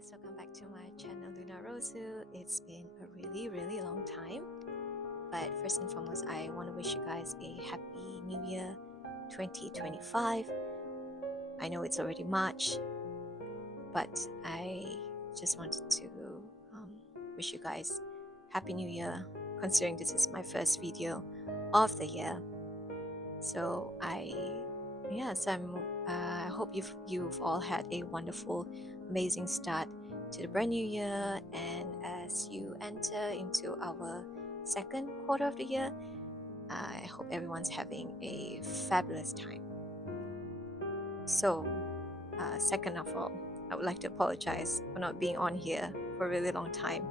guys, welcome back to my channel Luna Rosu. It's been a really long time, but first and foremost I want to wish you guys a happy new year 2025. I know it's already March, but I just wanted to wish you guys happy new year, considering this is my first video of the year. So I hope you've all had a wonderful, amazing start to the brand new year. And as you enter into our second quarter of the year, I hope everyone's having a fabulous time. So, second of all, I would like to apologize for not being on here for a really long time.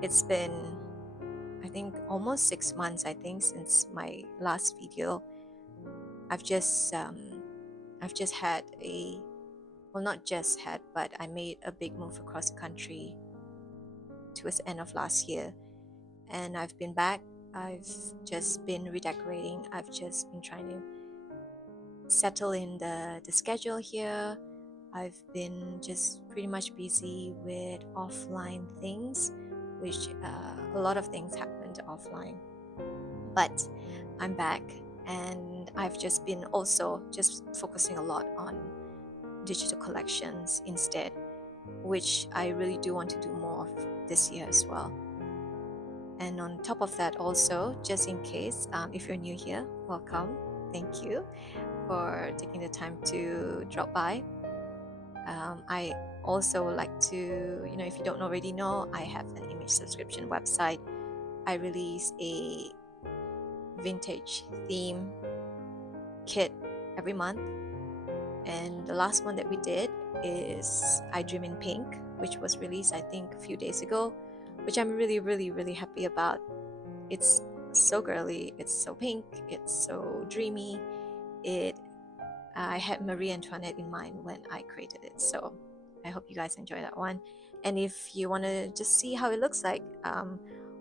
It's been, I think, almost 6 months, since my last video. I've just had but I made a big move across the country towards the end of last year, and I've been back. I've just been redecorating. I've just been trying to settle in the schedule here. I've been just pretty much busy with offline things, which a lot of things happened offline, but I'm back. And I've just been also just focusing a lot on digital collections instead, which I really do want to do more of this year as well. And on top of that also, just in case, if you're new here, welcome. Thank you for taking the time to drop by. I also like to, if you don't already know, I have an image subscription website. I release a vintage theme kit every month, and the last one that we did is I Dream in Pink, which was released I think a few days ago, which I'm really happy about. It's so girly, it's so pink, it's so dreamy. I had Marie Antoinette in mind when I created it, so I hope you guys enjoy that one. And if you want to just see how it looks like,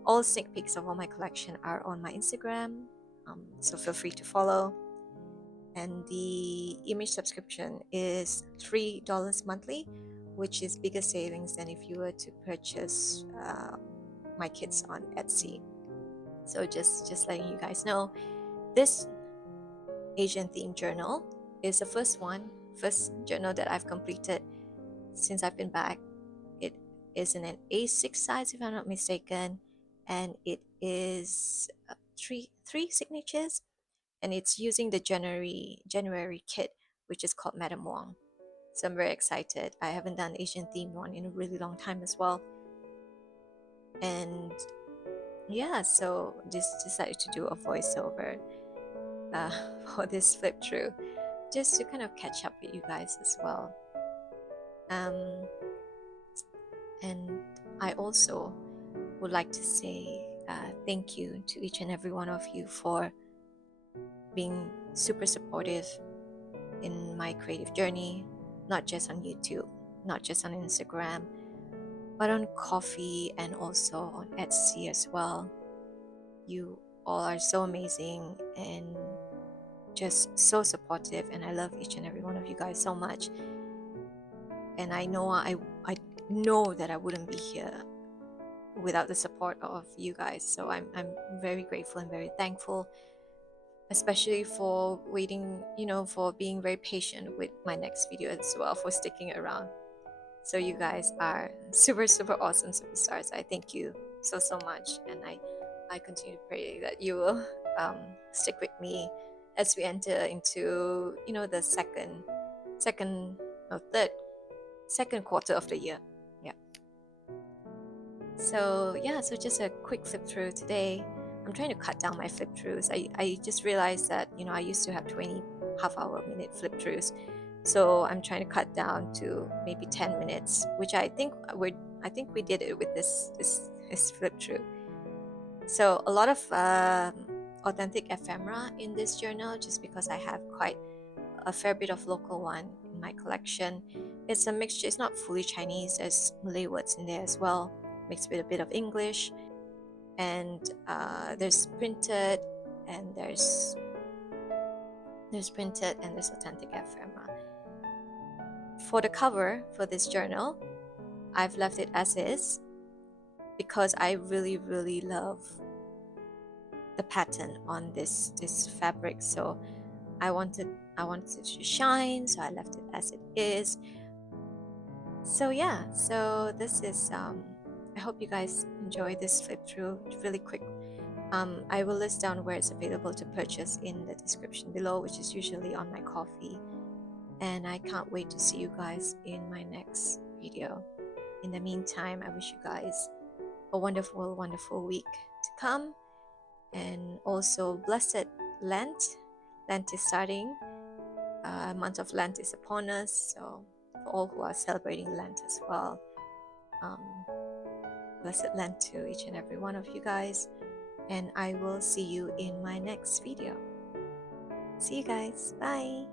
all sneak peeks of all my collection are on my Instagram, so feel free to follow. And the image subscription is $3 monthly, which is bigger savings than if you were to purchase my kits on Etsy. So just letting you guys know, this Asian themed journal is the first journal that I've completed since I've been back. It is in an A6 size, if I'm not mistaken, and it is three signatures, and it's using the January kit, which is called Madame Wong. So I'm very excited. I haven't done Asian themed one in a really long time as well. And yeah, so just decided to do a voiceover for this flip through, just to kind of catch up with you guys as well. And I also would like to say thank you to each and every one of you for being super supportive in my creative journey, not just on YouTube, not just on Instagram, but on Ko-fi and also on Etsy as well. You all are so amazing and just so supportive, and I love each and every one of you guys so much. And I know I know that I wouldn't be here without the support of you guys. So I'm very grateful and very thankful, especially for waiting, for being very patient with my next video as well, for sticking around. So you guys are super awesome superstars. I thank you so much, and I continue to pray that you will stick with me as we enter into the second quarter of the year. So just a quick flip through today. I'm trying to cut down my flip throughs. I just realized that I used to have 20 half-hour minute flip throughs, so I'm trying to cut down to maybe 10 minutes, which I think we did it with this flip through. So a lot of authentic ephemera in this journal, just because I have quite a fair bit of local one in my collection. It's a mixture. It's not fully Chinese. There's Malay words in there as well, mixed with a bit of English. And there's printed, and there's authentic ephemera. For the cover for this journal, I've left it as is because I really love the pattern on this fabric. So I wanted it to shine, so I left it as it is. So yeah, so this is I hope you guys enjoy this flip through really quick. I will list down where it's available to purchase in the description below, which is usually on my coffee. And I can't wait to see you guys in my next video. In the meantime, I wish you guys a wonderful week to come, and also blessed Lent. Lent is starting. Month of Lent is upon us, so for all who are celebrating Lent as well, um, blessed Lent to each and every one of you guys, and I will see you in my next video. See you guys. Bye.